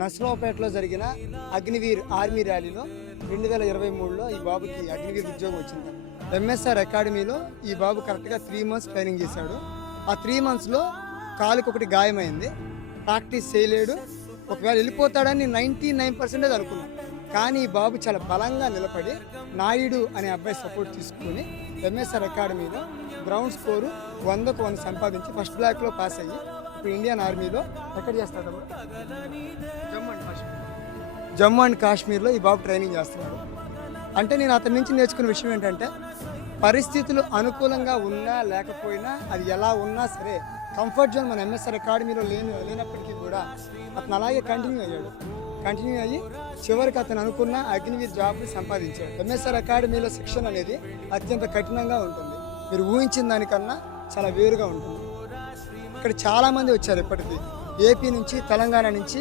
నస్రావుపేటలో జరిగిన అగ్నివీర్ ఆర్మీ ర్యాలీలో 2023లో ఈ బాబుకి అగ్నివీర్ ఉద్యోగం వచ్చింది. ఎంఎస్ఆర్ అకాడమీలో ఈ బాబు కరెక్ట్గా 3 months ట్రైనింగ్ చేశాడు. ఆ 3 monthsలో కాలుకి ఒకటి గాయమైంది, ప్రాక్టీస్ చేయలేడు. ఒకవేళ వెళ్ళిపోతాడని 99% అనుకున్నాం. కానీ ఈ బాబు చాలా బలంగా నిలబడి నాయుడు అనే అబ్బాయి సపోర్ట్ తీసుకుని ఎంఎస్ఆర్ అకాడమీలో గ్రౌండ్ స్కోరు 100కు 100 సంపాదించి ఫస్ట్ బ్లాక్లో పాస్ అయ్యి ఇప్పుడు ఇండియన్ ఆర్మీలో ఎక్కడ చేస్తాడు, జమ్మూ అండ్ కాశ్మీర్లో ఈ బాబు ట్రైనింగ్ చేస్తున్నాడు. అంటే నేను అతని నుంచి నేర్చుకున్న విషయం ఏంటంటే, పరిస్థితులు అనుకూలంగా ఉన్నా లేకపోయినా, అది ఎలా ఉన్నా సరే, కంఫర్ట్ జోన్ మన ఎంఎస్ఆర్ అకాడమీలో లేనప్పటికీ కూడా అతను అలాగే కంటిన్యూ అయ్యి చివరికి అతను అనుకున్న అగ్నివీర్ జాబ్ని సంపాదించాడు. ఎంఎస్ఆర్ అకాడమీలో శిక్షణ అనేది అత్యంత కఠినంగా ఉంటుంది. మీరు ఊహించిన దానికన్నా చాలా వేరుగా ఉంటుంది. ఇక్కడ చాలామంది వచ్చారు ఇప్పటికీ, ఏపీ నుంచి, తెలంగాణ నుంచి.